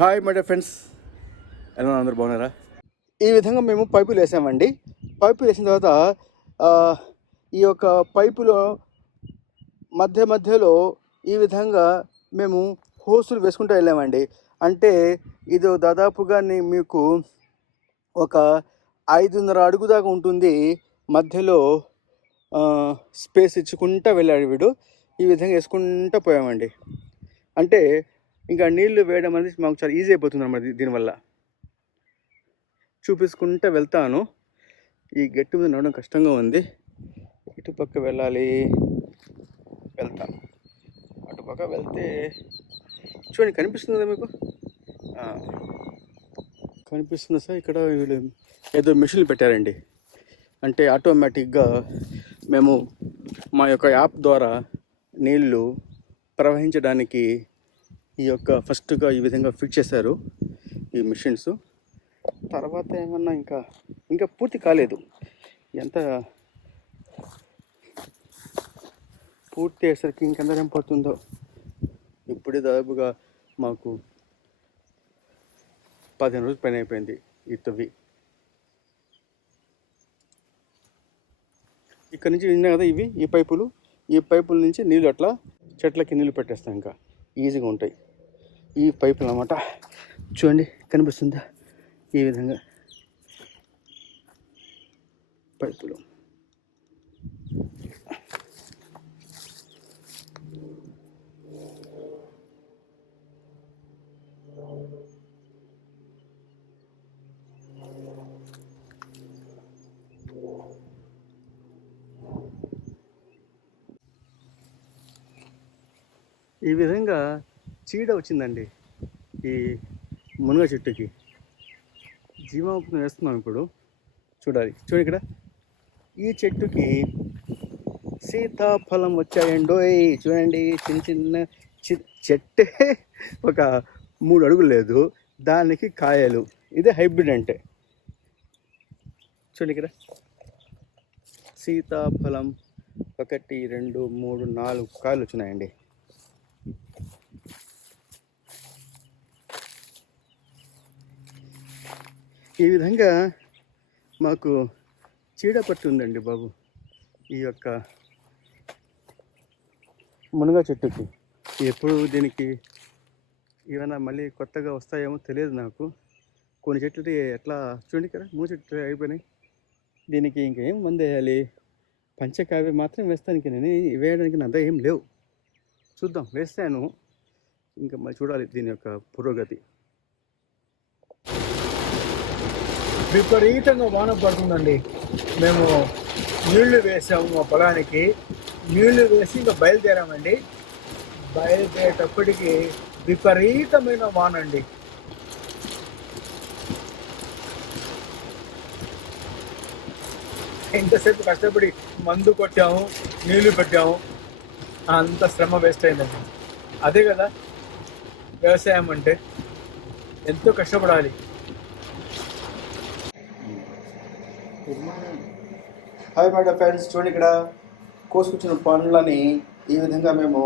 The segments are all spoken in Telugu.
హాయ్ మై డియర్ ఫ్రెండ్స్, ఎలా అందరూ బాగున్నారా? ఈ విధంగా మేము పైపులు వేసామండి. పైపులు వేసిన తర్వాత ఈ యొక్క పైపులో మధ్యలో ఈ విధంగా మేము హోసులు వేసుకుంటూ వెళ్ళామండి. అంటే ఇది దాదాపుగా మీకు ఒక 5.5 అడుగు దాకా ఉంటుంది. మధ్యలో స్పేస్ ఇచ్చుకుంటూ వెళ్ళాడు వీడు. ఈ విధంగా వేసుకుంటూ పోయామండి. అంటే ఇంకా నీళ్లు వేయడం అనేది మాకు చాలా ఈజీ అయిపోతుంది అన్నమాట. దీనివల్ల చూపించుకుంటూ వెళ్తాను. ఈ గట్టి మీద నడవడం కష్టంగా ఉంది. ఇటుపక్క వెళ్ళాలి, వెళ్తాను. అటుపక్క వెళ్తే చూడండి, కనిపిస్తుంది కదా మీకు? కనిపిస్తుంది సార్. ఇక్కడ వీళ్ళు ఏదో మిషన్లు పెట్టారండి. అంటే ఆటోమేటిక్గా మేము మా యొక్క యాప్ ద్వారా నీళ్లు ప్రవహించడానికి ఈ యొక్క ఫస్ట్గా ఈ విధంగా ఫిట్ చేశారు ఈ మిషన్స్. తర్వాత ఏమన్నా ఇంకా పూర్తి కాలేదు. ఎంత పూర్తి అయ్యేసరికి ఇంకెంత టైం పడుతుందో. ఇప్పుడే దాదాపుగా మాకు 15 రోజుల పైన అయిపోయింది ఈ తవ్వి. ఇక్కడ నుంచి విన్నా కదా ఇవి ఈ పైపుల నుంచి నీళ్ళు అట్లా చెట్లకి నీళ్ళు పెట్టేస్తాం. ఇంకా ఈజీగా ఉంటాయి ఈ పైపులు అన్నమాట. చూడండి, కనిపిస్తుందా? ఈ విధంగా పైపులు. ఈ విధంగా చీడ వచ్చిందండి ఈ మునగ చెట్టుకి. జీవామృతం వేస్తున్నాం ఇప్పుడు. చూడండి ఇక్కడ ఈ చెట్టుకి సీతాఫలం వచ్చాయండోయ్. చూడండి, చిన్న చెట్టే ఒక 3 అడుగులు లేదు, దానికి కాయలు. ఇదే హైబ్రిడ్ అంటే. చూడండి ఇక్కడ సీతాఫలం 1 2 3 4 కాయలు వచ్చినాయండి. ఈ విధంగా మాకు చీడ పట్టు ఉందండి బాబు ఈ యొక్క మునగ చెట్టుకి. ఎప్పుడు దీనికి ఏమైనా మళ్ళీ కొత్తగా వస్తాయేమో తెలియదు నాకు. కొన్ని చెట్లు ఎట్లా చూడండి కదా, 3 చెట్లు అయిపోయినాయి. దీనికి ఇంకేం మందు వేయాలి? పంచకావ్య మాత్రం వేస్తానికి, నేను వేయడానికి నా ఏం లేవు. చూద్దాం, వేస్తాను. ఇంకా మళ్ళీ చూడాలి దీని యొక్క పురోగతి. విపరీతంగా వాన పడుతుందండి. మేము నీళ్లు వేసాము మా పొలానికి. నీళ్లు వేసి ఇంకా బయలుదేరామండి. బయలుదేరేటప్పటికి విపరీతమైన వాన అండి. ఎంతసేపు కష్టపడి మందు కొట్టాము, నీళ్లు పెట్టాము, అంత శ్రమ వేస్ట్ అయిందండి. అదే కదా వ్యవసాయం అంటే, ఎంతో కష్టపడాలి. హాయ్ మై డియర్ ఫ్రెండ్స్, చూడండి ఇక్కడ కోసుకొచ్చిన పండ్లని ఈ విధంగా మేము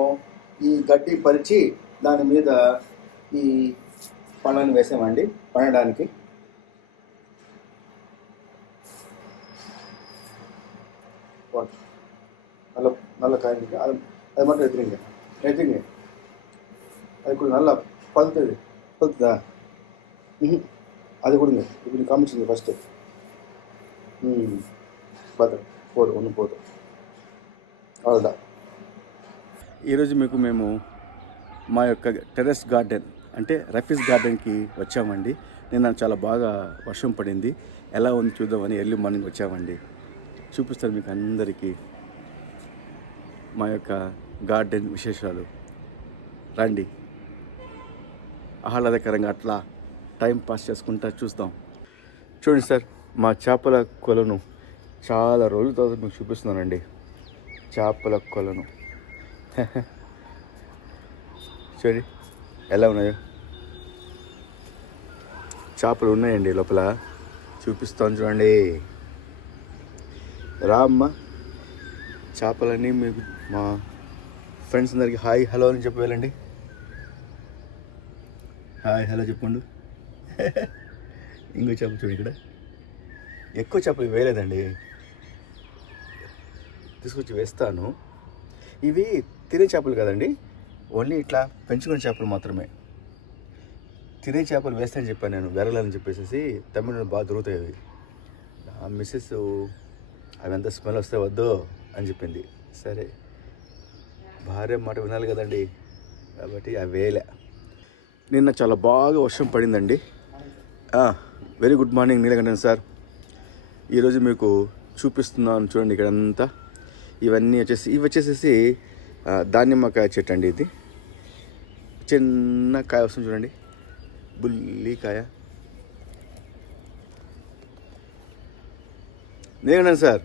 ఈ గడ్డి పరిచి దాని మీద ఈ పండ్లను వేసామండి పండడానికి. నల్ల కాయ అది మాత్రం ఎదురింగే అది కూడా నల్ల పలుతుందా? అది కూడా ఉంది. ఇప్పుడు కామించింది ఫస్ట్ పోదు అవుదా. ఈరోజు మేము మా యొక్క టెర్రస్ గార్డెన్ అంటే రఫీస్ గార్డెన్కి వచ్చామండి. నిన్న చాలా బాగా వర్షం పడింది. ఎలా ఉంది చూద్దామని ఎర్లీ మార్నింగ్ వచ్చామండి. చూపిస్తాను మీకు అందరికీ మా యొక్క గార్డెన్ విశేషాలు. రండి, ఆహ్లాదకరంగా అట్లా టైం పాస్ చేసుకుంటా చూస్తాం. చూడండి సార్, మా చేపల కొలను చాలా రోజుల తర్వాత మీకు చూపిస్తున్నానండి. చేపల కొలను చూడండి ఎలా ఉన్నాయో. చేపలు ఉన్నాయండి లోపల, చూపిస్తాను చూడండి. రామ్మ, చేపలన్నీ మీకు మా ఫ్రెండ్స్ అందరికి హాయ్ హలో అని చెప్పి వెళ్ళండి. హాయ్ హలో చెప్పండు. ఇంకో చేప చూడు ఇక్కడ. ఎక్కువ చేపలు వేయలేదండి, తీసుకొచ్చి వేస్తాను. ఇవి తినే చేపలు కదండి, ఓన్లీ ఇట్లా పెంచుకునే చేపలు మాత్రమే. తినే చేపలు వేస్తానని చెప్పాను నేను, వెరలని చెప్పేసి. తమిళనాడు బాగా దొరుకుతాయి అవి. ఆ మిస్సెస్ అవంతా స్మెల్ వస్తే వద్దు అని చెప్పింది. సరే, భార్య మాట వినాలి కదండి, కాబట్టి అవి వేయలే. నిన్న చాలా బాగా వర్షం పడిందండి. Very good morning Neelakantan sir. ఈరోజు మీకు చూపిస్తున్నాను చూడండి. ఇక్కడంతా ఇవన్నీ ఇవి వచ్చేసేసి దానిమ్మకాయ చెట్టు అండి. ఇది చిన్న కాయ వస్తుంది చూడండి, బుల్లికాయ. నీలకంఠన్ సార్,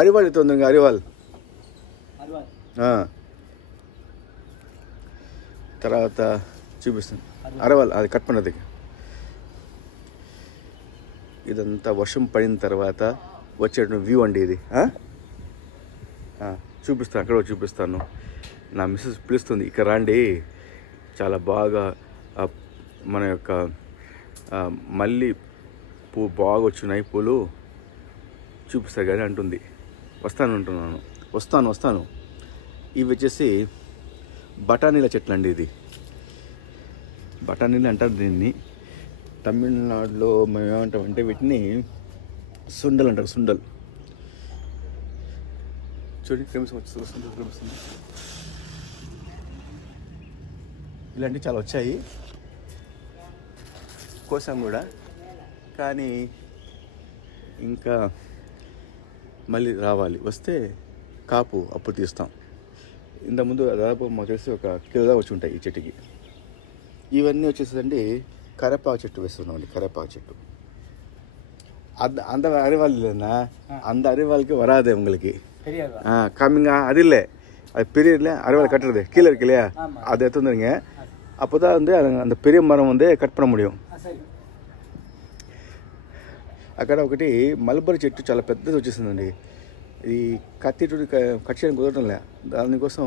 అరివాల్ అయితే ఉంది, అరివాల్. తర్వాత చూపిస్తాను అరవాల్, అది కట్ పన్నది. ఇదంతా వర్షం పడిన తర్వాత వచ్చేటువంటి వ్యూ అండి ఇది. చూపిస్తాను, అక్కడ చూపిస్తాను. నా మిస్సెస్ పిలుస్తుంది, ఇక్కడ రండి, చాలా బాగా మన యొక్క మళ్ళీ పువ్వు బాగా వచ్చినాయి, పూలు చూపిస్తా కానీ అంటుంది. వస్తాను. ఇవి వచ్చేసి బఠానీల చెట్లు అండి. ఇది బఠానీలు అంటారు దీన్ని. తమిళనాడులో మేము ఏమంటామంటే వీటిని సుండల్ అంటారు, సుండల్. చూడండి ఫేమస్ వస్తుంది. ఇలాంటివి చాలా వచ్చాయి, కోసాం కూడా, కానీ ఇంకా మళ్ళీ రావాలి. వస్తే కాపు అప్పుడు తీస్తాం. ఇంతకుముందు దాదాపు మాకు తెలిసి 1 కిలో వచ్చి ఉంటాయి ఈ చెట్టుకి. ఇవన్నీ వచ్చేసండి కరేపాకు చెట్టు వేస్తున్నామండి. కరేపాకు చెట్టు அந்த அறிவாள் இல்லைன்னா அந்த அறிவாளுக்கு வராது உங்களுக்கு. கம்மிங்க அது இல்லை, அது பெரிய இல்லை, அறிவாள் கட்டுறது கீழே இருக்கு இல்லையா, அதை எடுத்து வந்துடுங்க. அப்போ தான் வந்து அந்த பெரிய மரம் வந்து కట్ பண்ண முடியும். అక్కడ ఒకటి మల్బరీ చెట్టు చాలా పెద్దది వచ్చేసిందండి. ఈ కత్తితో కట్ చేయడం కుదరటం లే. దానికోసం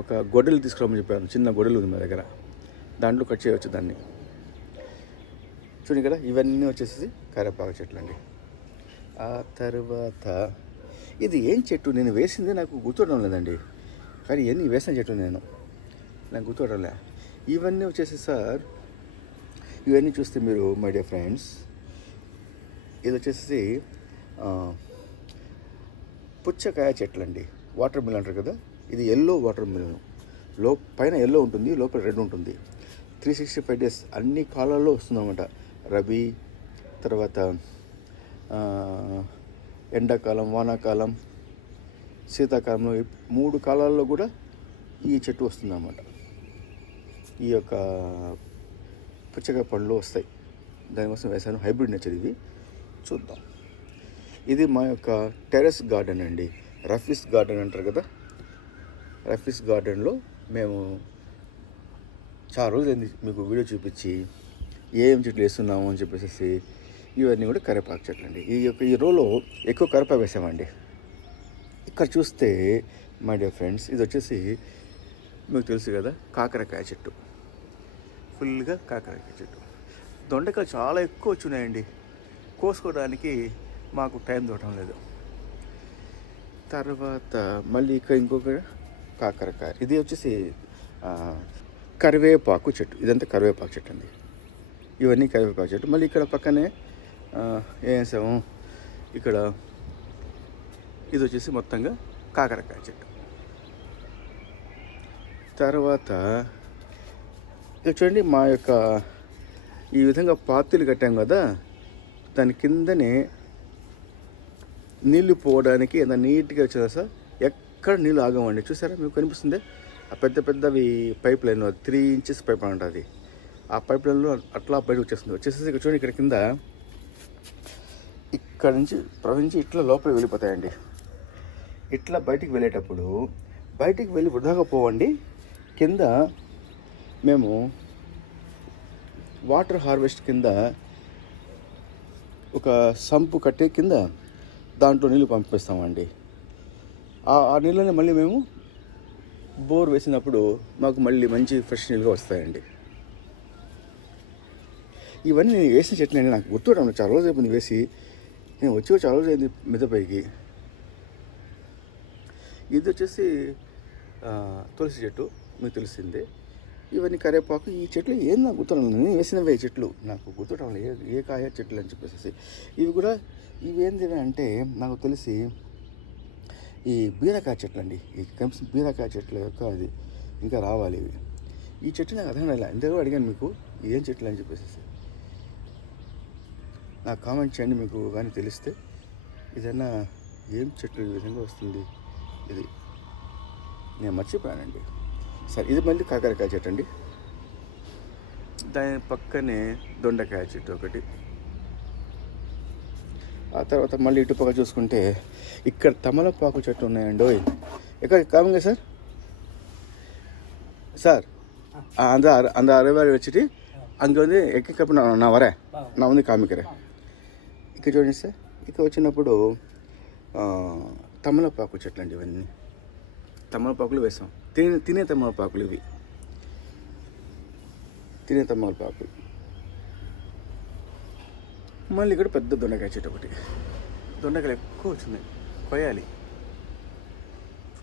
ఒక గొడ్డలు తీసుకురామని చెప్పాను. చిన్న గొడ్డలు ఉంది మా దగ్గర, దాంట్లో కట్ చేయవచ్చు దాన్ని. చూడండి కదా, ఇవన్నీ వచ్చేసి కరేపాకు చెట్లు అండి. ఆ తర్వాత ఇది ఏం చెట్టు నేను వేసింది నాకు గుర్తుపడడం లేదండి, కానీ ఇవన్నీ వేసిన చెట్టు నాకు గుర్తుపడడం లే. ఇవన్నీ వచ్చేసి సార్, ఇవన్నీ చూస్తే మీరు మై డియర్ ఫ్రెండ్స్, ఇది వచ్చేసి పుచ్చకాయ చెట్లు అండి. వాటర్ మిలన్ అంటారు కదా, ఇది ఎల్లో వాటర్ మిలన్. పైన ఎల్లో ఉంటుంది, లోపల రెడ్ ఉంటుంది. 365 days అన్ని కాలాల్లో వస్తుందన్నమాట. రబీ, తర్వాత ఎండాకాలం, వానాకాలం, శీతాకాలంలో 3 కాలాల్లో కూడా ఈ చెట్టు వస్తుందన్నమాట. ఈ యొక్క పుచ్చకాయ పండ్లు వస్తాయి, దానికోసం వేసాను. హైబ్రిడ్ నేచర్ ఇవి. చూద్దాం. ఇది మా యొక్క టెర్రస్ గార్డెన్ అండి. రఫీస్ గార్డెన్ అంటారు కదా, రఫీస్ గార్డెన్లో మేము చాలా రోజులైంది మీకు వీడియో చూపించి ఏం చెట్లు వేస్తున్నాము అని చెప్పేసి. ఇవన్నీ కూడా కరివేపాకు చెట్లు అండి. ఈ రోలో ఎక్కువ కరివేపాకు వేసామండి. ఇక్కడ చూస్తే మై డియర్ ఫ్రెండ్స్, ఇది వచ్చేసి మీకు తెలుసు కదా, కాకరకాయ చెట్టు. ఫుల్గా కాకరకాయ చెట్టు. దొండకాయలు చాలా ఎక్కువ వచ్చినాయండి, కోసుకోవడానికి మాకు టైం దొరకడం లేదు. తర్వాత మళ్ళీ ఇక్కడ ఇంకొక కాకరకాయ. ఇది వచ్చేసి కరివేపాకు చెట్టు. ఇదంతా కరివేపాకు చెట్టు అండి. ఇవన్నీ కరివేపాకు చెట్టు. మళ్ళీ ఇక్కడ పక్కనే ఏం వేసాము, ఇక్కడ ఇది వచ్చేసి మొత్తంగా కాకరకాయ చెట్టు. తర్వాత ఇక్కడ చూడండి, మా యొక్క ఈ విధంగా పాతులు కట్టాం కదా, దాని కిందనే నీళ్లు పోవడానికి ఎంత నీట్గా వచ్చేదా సార్. ఎక్కడ నీళ్ళు ఆగమండి. చూసారా, మీకు కనిపిస్తుంది ఆ పెద్దవి పైప్ లైన్, 3 inches పైప్ ఉంటుంది. ఆ పైప్ లైన్లో అట్లా బయటకు వచ్చేసేసి ఇక్కడ చూడండి, ఇక్కడ కింద ఇక్కడ నుంచి ప్రవహించి ఇట్లా లోపలికి వెళ్ళిపోతాయండి. ఇట్లా బయటికి వెళ్ళేటప్పుడు బయటికి వెళ్ళి వృధాగా పోవండి. కింద మేము వాటర్ హార్వెస్ట్ కింద ఒక సంపు కట్టే కింద దాంట్లో నీళ్ళు పంపిస్తామండి. ఆ నీళ్ళని మళ్ళీ మేము బోర్ వేసినప్పుడు మాకు మళ్ళీ మంచి ఫ్రెష్ నీళ్ళుగా వస్తాయండి. ఇవన్నీ నేను వేసిన చెట్లు అండి, నాకు గుర్తురాను, చాలా రోజు అయిపోయింది వేసి. నేను వచ్చి చాలా రోజు అయింది మిద్దపైకి. ఇది వచ్చేసి తులసి చెట్టు, మీకు తెలిసిందే. ఇవన్నీ కరివేపాకు. ఈ చెట్లు ఏం నాకు గుర్తురాను, నేను వేసినవే చెట్లు నాకు గుర్తురాను ఏ కాయ చెట్లు అని చెప్పేసి. ఇవి కూడా ఇవేంటి అంటే నాకు తెలిసి ఈ బీరకాయ చెట్లు అండి, ఈ బీరకాయ చెట్ల యొక్క అది ఇంకా రావాలి ఇవి. ఈ చెట్టు నాకు అర్థం కాలే, ఇంతగా అడిగాను మీకు ఏం చెట్లు అని చెప్పేసి. నాకు కామెంట్ చేయండి మీకు కానీ తెలిస్తే, ఏదైనా ఏం చెట్లు ఈ విధంగా వస్తుంది. ఇది నేను మర్చిపోయానండి. సరే, ఇది మళ్ళీ కాకరకాయ చెట్టు అండి. దాని పక్కనే దొండకాయ చెట్టు ఒకటి. ఆ తర్వాత మళ్ళీ ఇటుపక్క చూసుకుంటే ఇక్కడ తమలపాకు చెట్లు ఉన్నాయండి. ఎక్కడ కామంగా సార్ సార్ அந்த அரைவாரி வச்சுட்டு அங்கே வந்து ఎక్కకప్పుడు నా వరే నా ఉంది కామికరే. ఇక్కడ చూడండి సార్, ఇక్కడ వచ్చినప్పుడు తమలపాకు చెట్లు అండి. ఇవన్నీ తమలపాకులు వేసాం, తినే తమలపాకులు ఇవి, తినే తమలపాకులు. మళ్ళీ ఇక్కడ పెద్ద దొండకాయ చెట్టు ఒకటి. దొండకాయలు ఎక్కువ వచ్చినాయి, కొయ్యాలి,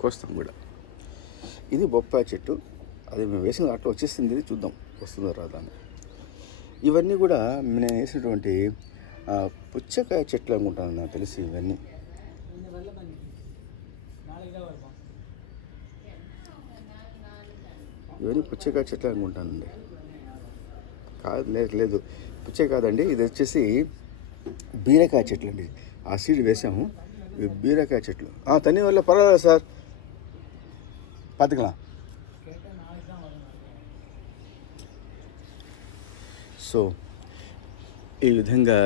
కోస్తాం కూడా. ఇది బొప్పాయి చెట్టు, అది మేము వేసిన అట్లా వచ్చేసింది. ఇది చూద్దాం వస్తుందో రాదా అని. ఇవన్నీ కూడా నేను వేసినటువంటి పుచ్చకాయ చెట్లు అనుకుంటాను నాకు తెలిసి. ఇవన్నీ పుచ్చకాయ చెట్లు అనుకుంటానండి. కాదు, లేదు పుచ్చే కాదండి, ఇది వచ్చేసి బీరకాయ చెట్లు అండి. ఆ సీడ్ వేసాము, ఇవి బీరకాయ చెట్లు. తని వల్ల పర్వాలేదు సార్, పాతుకలా. సో ఈ విధంగా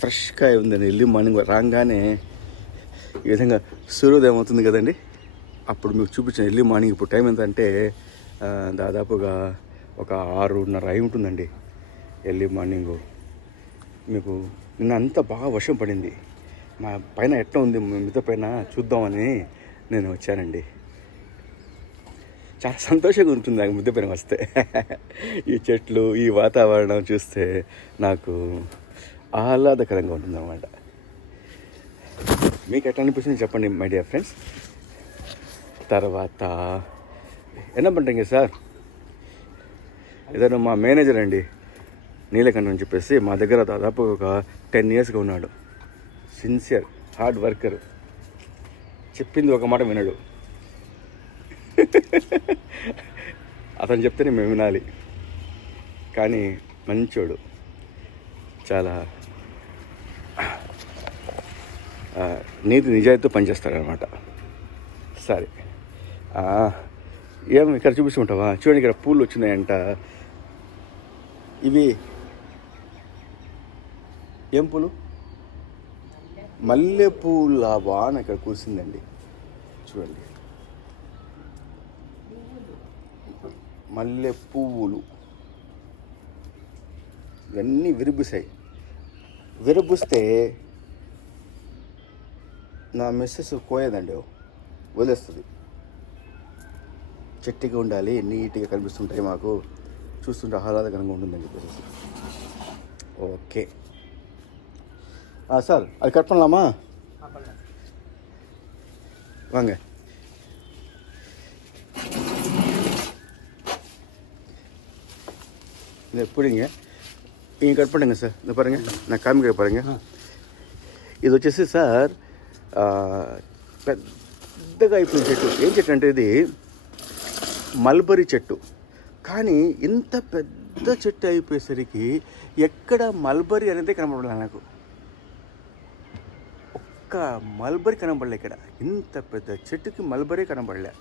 ఫ్రెష్గా ఉందండి. ఎర్లీ మార్నింగ్ రాగానే ఈ విధంగా సూర్యోదయం అవుతుంది కదండి, అప్పుడు మీకు చూపించిన ఎర్లీ మార్నింగ్. ఇప్పుడు టైం ఎంత అంటే దాదాపుగా ఒక 6:30 అయి ఉంటుందండి ఎర్లీ మార్నింగు. మీకు నిన్న అంతా బాగా వర్షం పడింది. మా పైన ఎట్లా ఉంది మిగతా పైన చూద్దామని నేను వచ్చానండి. చాలా సంతోషంగా ఉంటుంది నాకు మిద్దె పైన వస్తే. ఈ చెట్లు, ఈ వాతావరణం చూస్తే నాకు ఆహ్లాదకరంగా ఉంటుందన్నమాట. మీకు ఎట్లా అనిపిస్తుంది చెప్పండి మై డియర్ ఫ్రెండ్స్. తర్వాత ఎన్న పంటంగా సార్, ఏదైనా మా మేనేజర్ అండి నీలకంఠ అని చెప్పేసి మా దగ్గర దాదాపు ఒక 10 yearsగా ఉన్నాడు. సిన్సియర్, హార్డ్ వర్కర్, చెప్పింది ఒక మాట వినడు. అతను చెప్తేనే మేము వినాలి. కానీ మంచోడు, చాలా నీతి నిజాయితీతో పనిచేస్తాడనమాట. సరే, ఏం ఇక్కడ చూపిస్తుంటావా? చూడండి, ఇక్కడ పూలు వచ్చినాయంట. ఇవి ఏం పూలు? మల్లె పూల వాన ఇక్కడ కూర్చుందండి. చూడండి, మల్లె పువ్వులు ఇవన్నీ విరిబుసాయి. విరబుస్తే నా మిస్సెస్ కోయదండి, వదిలేస్తుంది. చెట్టుగా ఉండాలి, నీట్గా కనిపిస్తుంటాయి, మాకు చూస్తుంటే ఆహ్లాదకరంగా ఉంటుందని చెప్పేసి. ఓకే సార్, అది కట్ பண்ணலாமா? வாங்க. இதை எப்படிங்க நீங்கள் கட் பண்ணுங்க சார். இந்த பாருங்கள், நான் காமிக்க பாருங்கள். ఇది వచ్చేసి సార్ పెద్దగా అయిపోయిన చెట్టు. ఏం చెట్టు అంటే ఇది మల్బరీ చెట్టు. కానీ ఇంత పెద్ద చెట్టు అయిపోయేసరికి ఎక్కడ మల్బరీ అనేది కనబడలే నాకు. ఒక్క మల్బరీ కనబడలే ఇక్కడ. ఇంత పెద్ద చెట్టుకి మల్బరీ కనబడలే.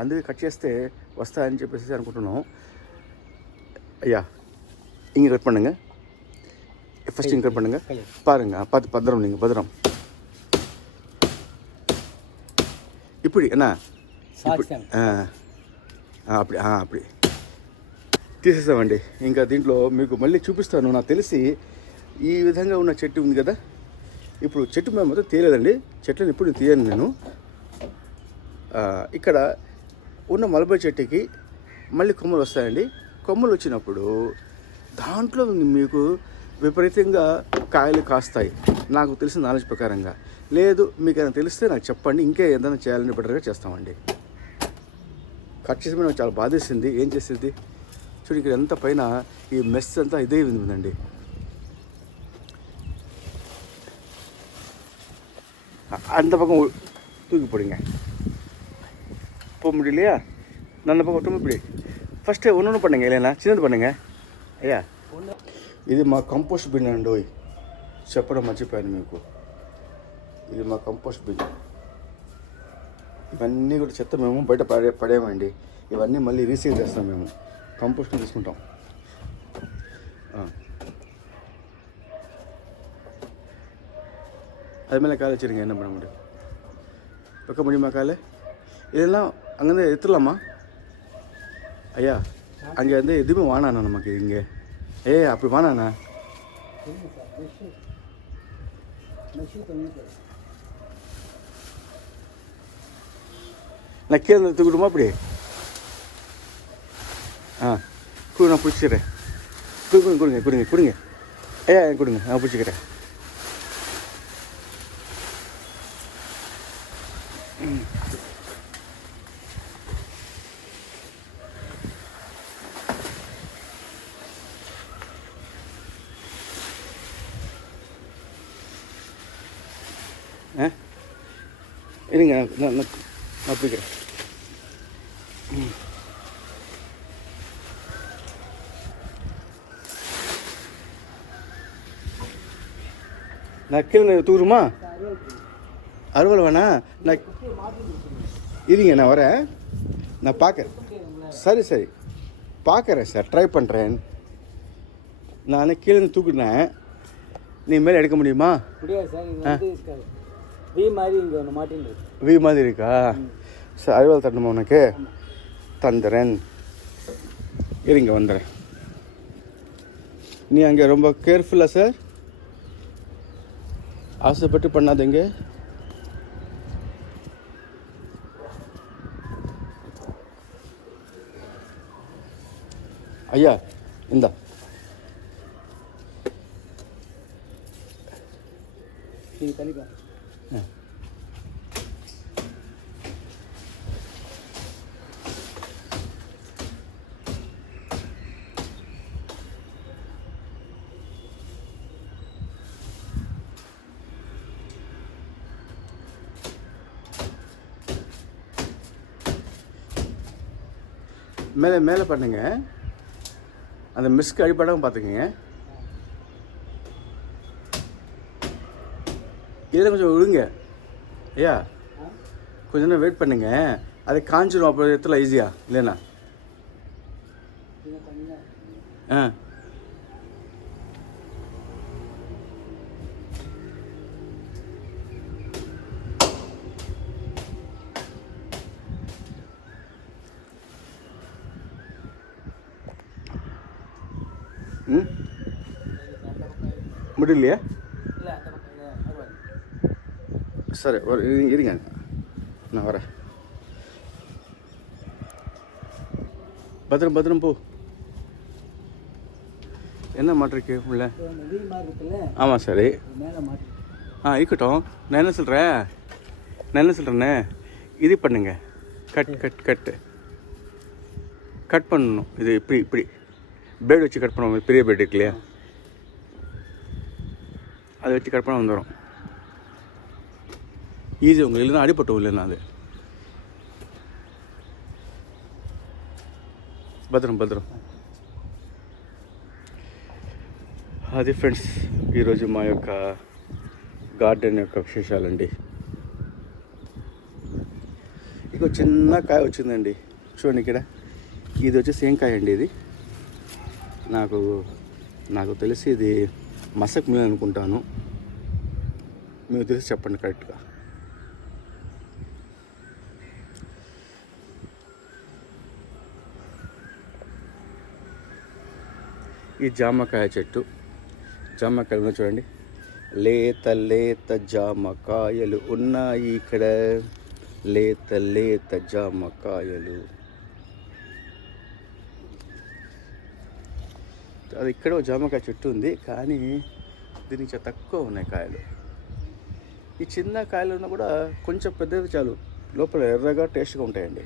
అందుకే కట్ చేస్తే వస్తాయని చెప్పేసి అనుకుంటున్నాం. అయ్యా இங்கே கட் பண்ணுங்க. ஃபஸ்ட் இங்கே கட் பண்ணுங்க. பாருங்க, பார்த்து பத்திரம், நீங்கள் பத்திரம். இப்படி என்ன అప్పుడు అప్పుడు తీసేసామండి. ఇంకా దీంట్లో మీకు మళ్ళీ చూపిస్తాను. నాకు తెలిసి ఈ విధంగా ఉన్న చెట్టు ఉంది కదా, ఇప్పుడు చెట్టు మేము మొత్తం తీయలేదండి. చెట్లను ఇప్పుడు తీయను నేను. ఇక్కడ ఉన్న మలబరీ చెట్టుకి మళ్ళీ కొమ్మలు వస్తాయండి. కొమ్మలు వచ్చినప్పుడు దాంట్లో మీకు విపరీతంగా కాయలు కాస్తాయి, నాకు తెలిసిన నాలెడ్జ్ ప్రకారంగా. లేదు మీకు ఏదైనా తెలిస్తే నాకు చెప్పండి, ఇంకా ఏదైనా చేయాలని బెటర్గా చేస్తామండి. కట్ చేసి నాకు చాలా బాధేసింది. ఏం చేసేది చూడు, ఇక్కడ ఎంత పైన ఈ మెస్ అంతా ఇదే ఉందండి. அந்த பக்கம் தூக்கி போடுங்க, போக முடியலையா? நல்ல பக்கம் ஒட்டும். இப்படி ஃபஸ்ட்டு ஒன்று பண்ணுங்க, இல்லைண்ணா சின்னது பண்ணுங்க అయ్యా. ఇది మా కంపోస్ట్ బిన్ అండి, చెప్పడం మర్చిపోయాను మీకు. ఇది మా కంపోస్ట్ బిన్. ఇవన్నీ కూడా చెత్త మేము బయట పడేయమండి. ఇవన్నీ మళ్ళీ రీసైకిల్ చేస్తాం, మేము కంపోస్ట్ తీసుకుంటాం. அது மேலே காலை வச்சுருங்க, என்ன பண்ண முடியும்? வைக்க முடியுமா காலை? இதெல்லாம் அங்கேருந்து எடுத்துடலாமா ஐயா? அங்கே வந்து எதுவுமே வானாண்ணா நமக்கு இங்கே. அப்படி வானாண்ணா. நான் கீழே தூக்கிடுமா அப்படி? கூட நான் பிடிச்சிக்கிறேன். கொடுங்க கொடுங்க கொடுங்க கொடுங்க ஐயா, கொடுங்க, நான் பிடிச்சிக்கிறேன். இருங்க, நான் பிடிக்கிறேன். நான் கீழே தூருமா? அறுவலை வேணா, நான் இருங்க, நான் வரேன், நான் பார்க்குறேன். சரி சரி பார்க்குறேன் சார், ட்ரை பண்ணுறேன். நான் கீழே தூக்குனேன், நீ மேலே எடுக்க முடியுமா? வி மாதிரி இருக்கா? சார் அறுவல் தரணுமா உனக்கு? தந்துடுறேன், இருங்க வந்துடுறேன். நீ அங்கே ரொம்ப கேர்ஃபுல்லா சார்? ஆசைப்பட்டு பண்ணாதீங்க. ஐயா இந்தா, மேலே மேலே பண்ணுங்க, அந்த மிஸ்க்கு அடிப்படாமல் பார்த்துக்குங்க. இதில் கொஞ்சம் விடுங்க ஐயா, கொஞ்ச நேரம் வெயிட் பண்ணுங்க, அது காஞ்சிடும் அப்புறம் இடத்துல ஈஸியாக இல்லைண்ணா. முடியலையா? சரி இருங்க, நான் வரேன். பத்திரம் பத்திரம் போ. என்ன மாட்டிருக்கு உள்ள? ஆமாம் சரி, இருக்கட்டும். நான் என்ன சொல்கிறேன்னே, இது பண்ணுங்க, கட் பண்ணணும். இது இப்படி பிளேடு வச்சு கட் பண்ணுவோம், பெரிய பிளேடு இருக்கு இல்லையா, அதை வச்சு கட் பண்ண வந்துடும் ஈஸி. உங்களுக்கு இல்லைன்னா அடிப்பட்டோம், இல்லைன்னா அது భద్రం. అది ఫ్రెండ్స్ ఈరోజు మా యొక్క గార్డెన్ యొక్క విశేషాలండి. ఇక చిన్న కాయ వచ్చిందండి, చూడండి ఇక్కడ. ఇది వచ్చేసి ఏం కాయ అండి? ఇది నాకు తెలిసి ఇది మసక్ మిల్ అనుకుంటాను. మీకు తెలిసి చెప్పండి కరెక్ట్గా. ఈ జామకాయ చెట్టు, జామకాయలు చూడండి, లేత జామకాయలు ఉన్నాయి ఇక్కడ. లేత లేత జామకాయలు. అది ఇక్కడ జామకాయ చెట్టు ఉంది, కానీ దీనికి చాలా తక్కువ ఉన్నాయి కాయలు. ఈ చిన్న కాయలు ఉన్నా కూడా కొంచెం పెద్దది చాలు, లోపల ఎర్రగా టేస్ట్గా ఉంటాయండి.